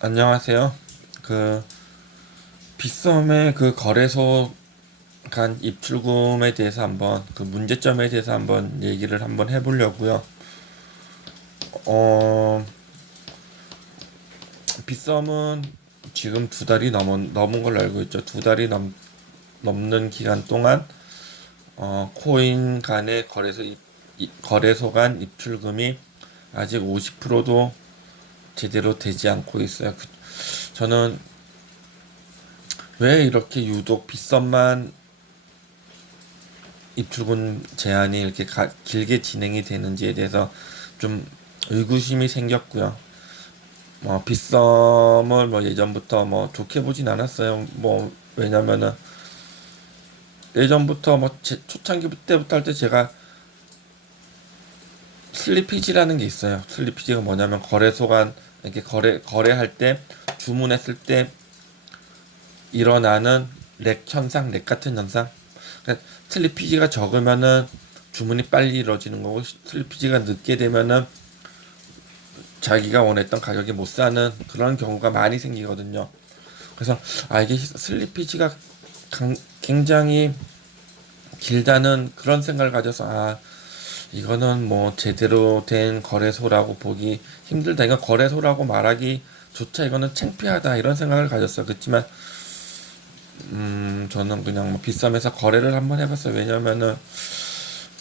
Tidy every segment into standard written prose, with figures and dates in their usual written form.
안녕하세요. 그 빗썸의 그 거래소 간 입출금에 대해서 한번 그 문제점에 대해서 한번 얘기를 한번 해보려고요. 어, 빗썸은 지금 두 달이 넘은 걸로 알고 있죠. 두 달이 넘는 기간 동안 코인 간의 거래소 간 입출금이 아직 50%도 제대로 되지 않고 있어요. 저는 왜 이렇게 유독 빗썸만 입출금 제한이 이렇게 길게 진행이 되는지에 대해서 좀 의구심이 생겼고요. 빗썸을 뭐 예전부터 뭐 좋게 보진 않았어요. 뭐 왜냐면은 예전부터 초창기 때부터 할 때 제가 슬리피지라는 게 있어요. 슬리피지가 뭐냐면 거래소 간 이렇게 거래할 때 주문했을 때 일어나는 렉 같은 현상. 그러니까 슬리피지가 적으면은 주문이 빨리 이루어지는 거고 슬리피지가 늦게 되면은 자기가 원했던 가격에 못 사는 그런 경우가 많이 생기거든요. 그래서 이게 슬리피지가 굉장히 길다는 그런 생각을 가져서 이거는 뭐 제대로 된 거래소라고 보기 힘들다. 이건 거래소라고 말하기 조차 이거는 창피하다 이런 생각을 가졌어요. 그렇지만 저는 그냥 뭐 빗썸에서 거래를 한번 해봤어요. 왜냐면은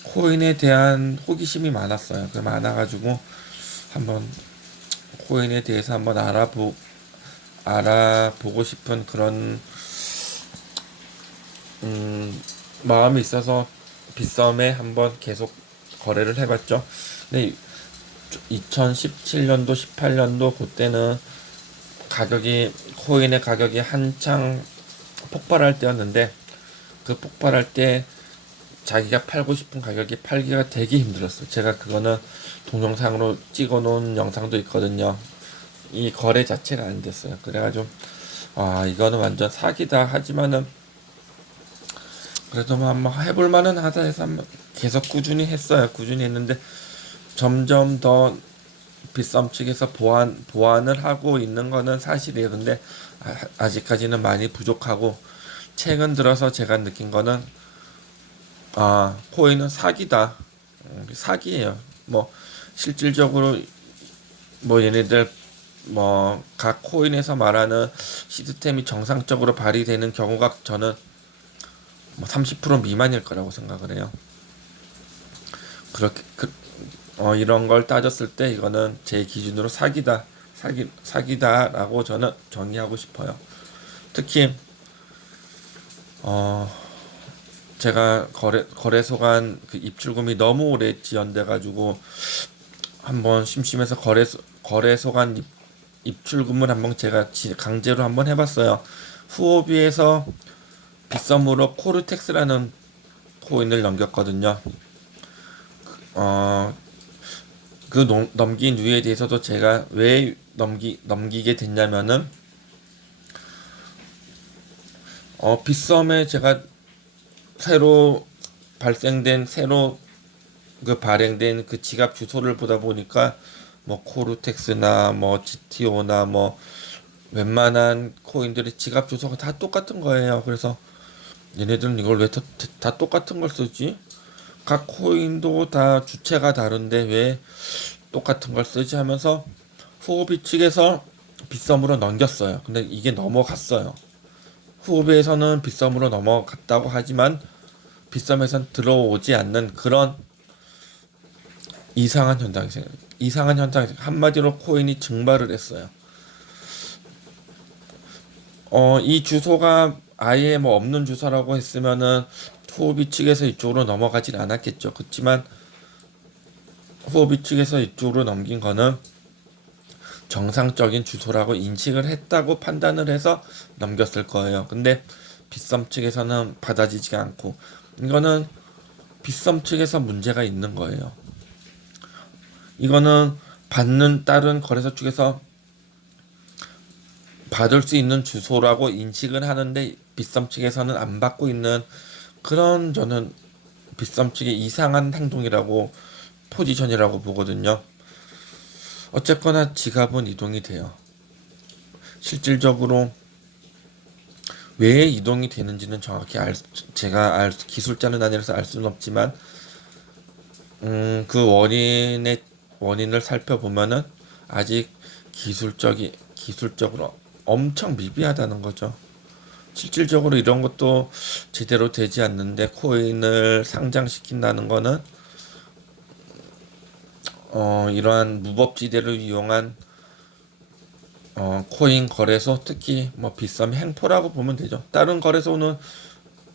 코인에 대한 호기심이 많았어요. 그 많아가지고 한번 코인에 대해서 한번 알아보고 싶은 그런 마음이 있어서 빗썸에 한번 계속 거래를 해봤죠. 근데 2017년도, 18년도 그때는 코인의 가격이 한창 폭발할 때였는데 그 폭발할 때 자기가 팔고 싶은 가격이 팔기가 되게 힘들었어요. 제가 그거는 동영상으로 찍어 놓은 영상도 있거든요. 이 거래 자체가 안 됐어요. 그래가지고 이거는 완전 사기다 하지만은 그래도 뭐 한번 해볼 만은 하다 해서 한번 계속 꾸준히 했어요. 꾸준히 했는데 점점 더 빗썸 측에서 보완을 하고 있는 거는 사실이에요. 근데 아직까지는 많이 부족하고 최근 들어서 제가 느낀 거는 코인은 사기다. 사기예요. 뭐 실질적으로 뭐 얘네들 뭐 각 코인에서 말하는 시스템이 정상적으로 발휘되는 경우가 저는 뭐 30% 미만일 거라고 생각을 해요. 그렇게 이런 걸 따졌을 때 이거는 제 기준으로 사기다라고 저는 정의하고 싶어요. 특히 어 제가 거래소 간 그 입출금이 너무 오래 지연돼 가지고 한번 심심해서 거래소 간 입출금을 한번 제가 강제로 한번 해봤어요. 후오비에서 빗썸으로 코르텍스라는 코인을 넘겼거든요. 어, 넘긴 이유에 대해서도 제가 왜 넘기게 됐냐면은, 빗썸에 제가 새로 새로 발행된 그 지갑 주소를 보다 보니까, 뭐, 코르텍스나 뭐, GTO나 뭐, 웬만한 코인들의 지갑 주소가 다 똑같은 거예요. 그래서 얘네들은 이걸 왜 다 똑같은 걸 쓰지? 각 코인도 다 주체가 다른데 왜 똑같은 걸 쓰지 하면서 후오비 측에서 빗썸으로 넘겼어요. 근데 이게 넘어갔어요. 후오비에서는 빗썸으로 넘어갔다고 하지만 빗썸에선 들어오지 않는 그런 이상한 현상이 한마디로 코인이 증발을 했어요. 이 주소가 아예 뭐 없는 주소라고 했으면은 후오비 측에서 이쪽으로 넘어가진 않았겠죠. 그렇지만 후오비 측에서 이쪽으로 넘긴 거는 정상적인 주소라고 인식을 했다고 판단을 해서 넘겼을 거예요. 근데 빗썸 측에서는 받아지지가 않고 이거는 빗썸 측에서 문제가 있는 거예요. 이거는 받는 다른 거래소 측에서 받을 수 있는 주소라고 인식을 하는데 빗썸 측에서는 안 받고 있는 그런 저는 빗썸 측의 이상한 행동이라고 포지션이라고 보거든요. 어쨌거나 지갑은 이동이 돼요. 실질적으로 왜 이동이 되는지는 정확히 기술자는 아니라서 알 수는 없지만, 그 원인을 살펴보면은 아직 기술적으로 엄청 미비하다는 거죠. 실질적으로 이런 것도 제대로 되지 않는데 코인을 상장시킨다는 거는 이러한 무법지대를 이용한 코인 거래소, 특히 뭐 빗썸 행포라고 보면 되죠. 다른 거래소는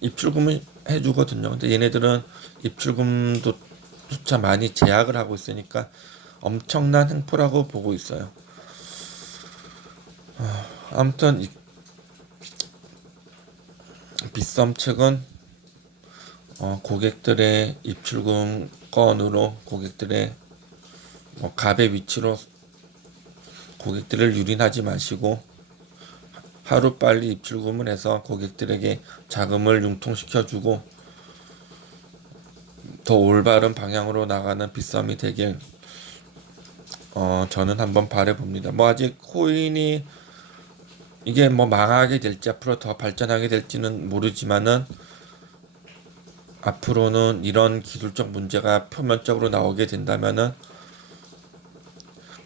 입출금을 해주거든요. 근데 얘네들은 입출금도 조차 많이 제약을 하고 있으니까 엄청난 행포라고 보고 있어요. 아무튼 빗썸 측은 고객들의 입출금 건으로 고객들의 갑의 위치로 고객들을 유린하지 마시고 하루빨리 입출금을 해서 고객들에게 자금을 융통시켜주고 더 올바른 방향으로 나가는 빗썸이 되길 저는 한번 바라봅니다. 뭐 아직 코인이 이게 뭐 망하게 될지 앞으로 더 발전하게 될지는 모르지만은 앞으로는 이런 기술적 문제가 표면적으로 나오게 된다면은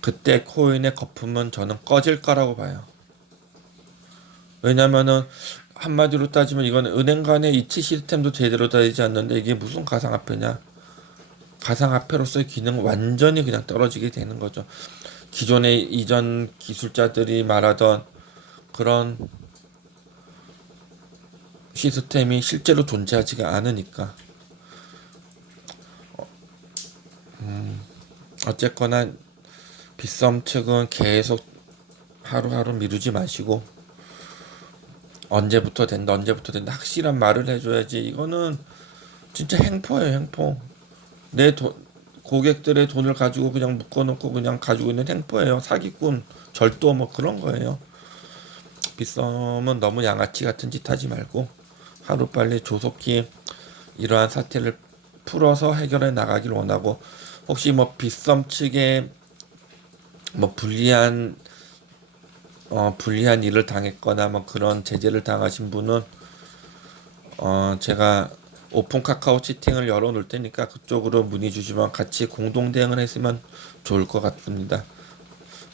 그때 코인의 거품은 저는 꺼질 거라고 봐요. 왜냐면은 한마디로 따지면 이거는 은행 간의 이체 시스템도 제대로 되지 않는데 이게 무슨 가상화폐냐? 가상화폐로서의 기능 완전히 그냥 떨어지게 되는 거죠. 기존의 이전 기술자들이 말하던 그런 시스템이 실제로 존재하지가 않으니까. 어쨌거나 빗썸 측은 계속 하루하루 미루지 마시고 언제부터 된다 확실한 말을 해줘야지. 이거는 진짜 행포예요, 행포. 내 돈, 고객들의 돈을 가지고 그냥 묶어놓고 그냥 가지고 있는 행포예요. 사기꾼, 절도 뭐 그런 거예요. 빗썸은 너무 양아치 같은 짓 하지 말고 하루빨리 조속히 이러한 사태를 풀어서 해결해 나가길 원하고, 혹시 뭐 빗썸 측에 뭐 불리한 일을 당했거나 뭐 그런 제재를 당하신 분은 제가 오픈 카카오 채팅을 열어 놓을 테니까 그쪽으로 문의 주시면 같이 공동 대응을 했으면 좋을 것 같습니다.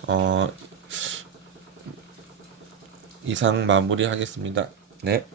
어, 이상 마무리하겠습니다. 네.